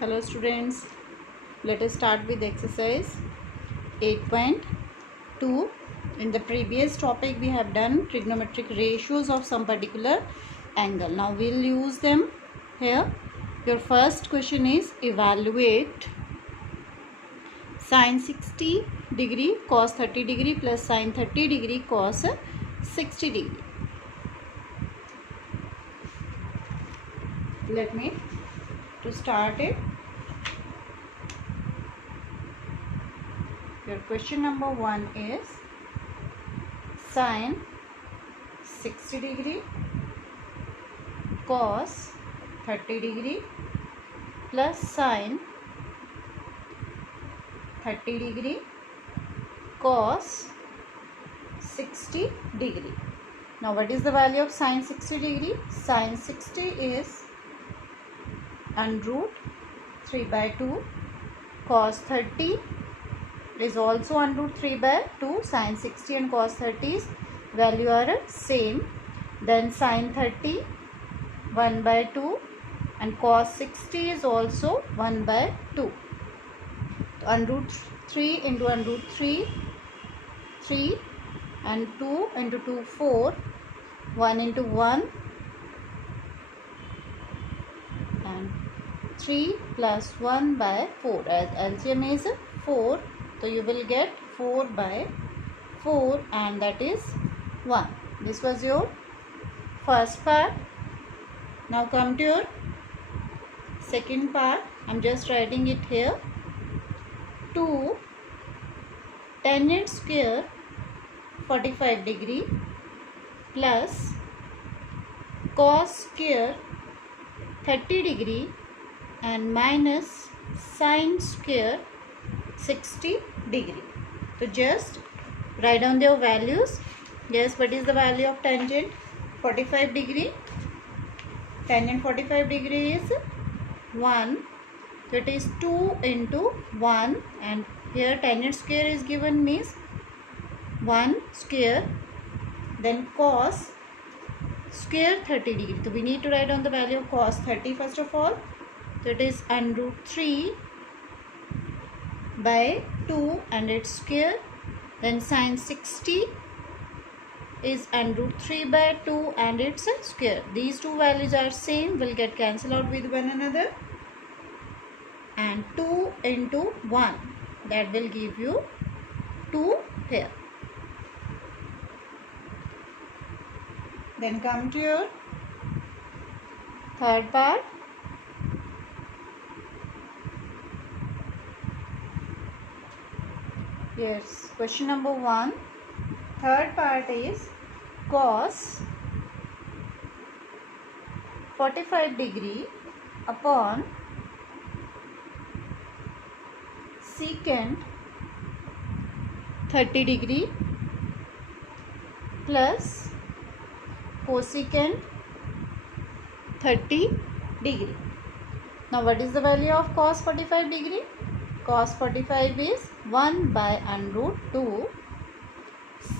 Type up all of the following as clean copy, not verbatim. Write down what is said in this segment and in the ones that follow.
Hello students, let us start with exercise 8.2. In the previous topic we have done trigonometric ratios of some particular angle. Now we will use them here. Your first question is evaluate sin 60 degree cos 30 degree plus sin 30 degree cos 60 degree. Let me to start it. Your question number 1 is sin 60 degree cos 30 degree plus sin 30 degree cos 60 degree. Now what is the value of sin 60 degree? Sin 60 is under root 3 by 2. Cos 30 is also under root 3 by 2. Sin 60 and cos 30's value are same. Then sin 30 1 by 2 and cos 60 is also 1 by 2. So under root 3 into under root 3 3 and 2 into 2 4, 1 into 1 and 3 plus 1 by 4. As LCM is 4, so you will get 4 by 4 and that is 1. This was your first part. Now come to your second part. I am just writing it here. 2 tangent square 45 degree plus cos square 30 degree and minus sin square 60 degree. So just write down their values. Yes, what is the value of tangent 45 degree? Tangent 45 degree is 1. That is 2 into 1 and here tangent square is given means 1 square, then cos square 30 degree. So we need to write down the value of cos 30 first of all. So it is under root 3 by 2 and its square. Then sin 60 is under root 3 by 2 and its square. These two values are same, will get cancelled out with one another. And 2 into 1, that will give you 2 here. Then come to your third part. Yes, question number 1. Third part is cos 45 degree upon secant 30 degree plus cosecant 30 degree. Now what is the value of cos 45 degree? Cos 45 is 1 by under root 2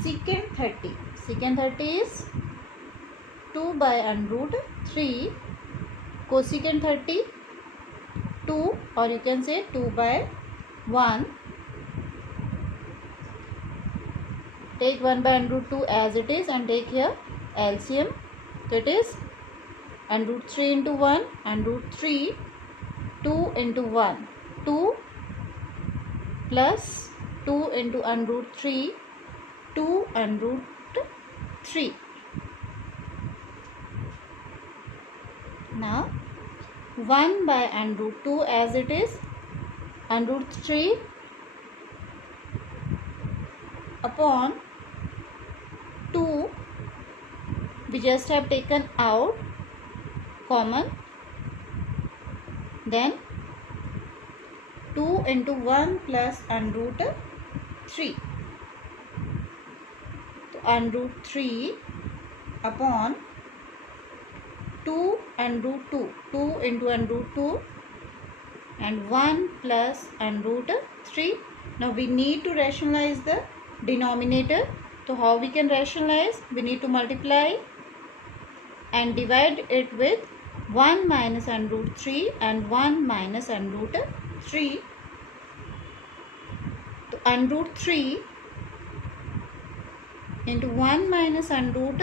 secant 30. Secant 30 is 2 by under root 3. Cosecant 30 2, or you can say 2 by 1. Take 1 by under root 2 as it is and take here LCM. So it is under root 3 into 1 under root 3, 2 into 1 2 plus 2 into under root 3 2 under root 3. Now 1 by under root 2 as it is, under root 3 upon 2, we just have taken out common, then 2 into 1 plus under root 3. So under root 3 upon 2 under root 2, 2 into under root 2 and 1 plus under root 3. Now we need to rationalize the denominator. So how we can rationalize? We need to multiply and divide it with 1 minus under root 3 and 1 minus under root 3. So under root 3 into 1 minus under root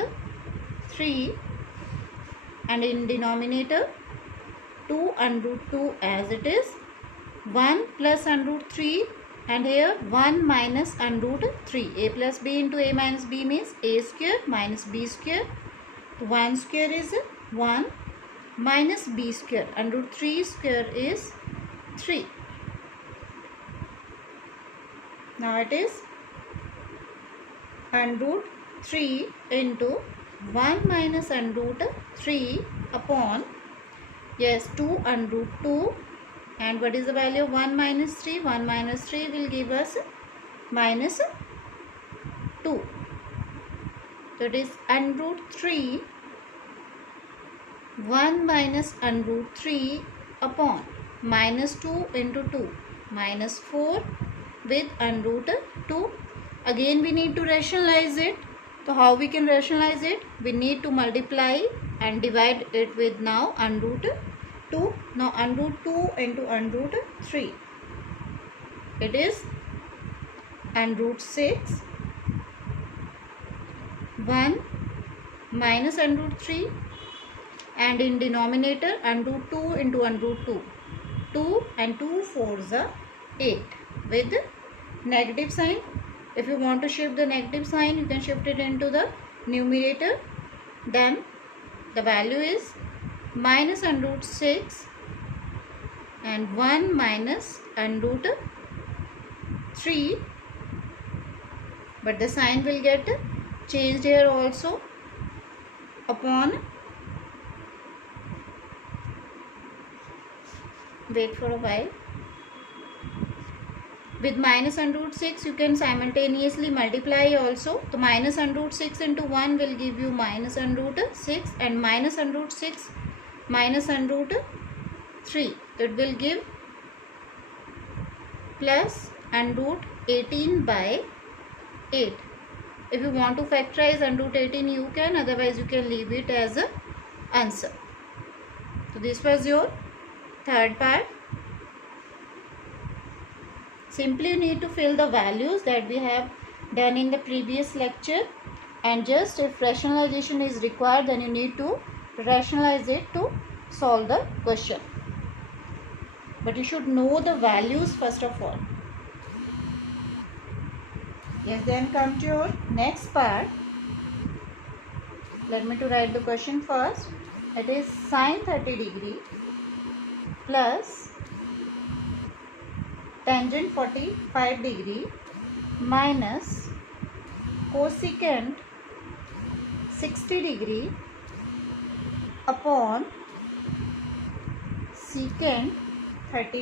3, and in denominator 2 under root 2 as it is, 1 plus under root 3, and here 1 minus under root 3. A plus b into a minus b means a square minus b square. 1 square is 1 minus b square. Under root 3 square is 3. Now it is under root 3 into 1 minus under root 3 upon, yes, 2 under root 2. And what is the value of 1 minus 3? 1 minus 3 will give us minus 2. So it is under root 3, 1 minus under root 3 upon minus 2 into 2, minus 4 with under root 2. Again we need to rationalize it. So how we can rationalize it? We need to multiply and divide it with now under root 2. Now under root 2 into under root 3. It is under root 6. 1 minus under root 3, and in denominator under root 2 into under root 2. 2 and 2 4s are 8 with negative sign. If you want to shift the negative sign, you can shift it into the numerator. Then the value is minus under root 6 and 1 minus under root 3. But the sign will get changed here also, upon, wait for a while, with minus under root 6 you can simultaneously multiply also. So minus under root 6 into 1 will give you minus under root 6, and minus under root 6 minus under root 3, it will give plus under root 18 by 8. If you want to factorize under root 18 you can, otherwise you can leave it as a answer. So this was your third part. Simply you need to fill the values that we have done in the previous lecture, and just if rationalization is required then you need to rationalize it to solve the question. But you should know the values first of all. Yes, then come to your next part. Let me to write the question first. It is sine 30 degree plus tangent 45 degree minus cosecant 60 degree upon secant 30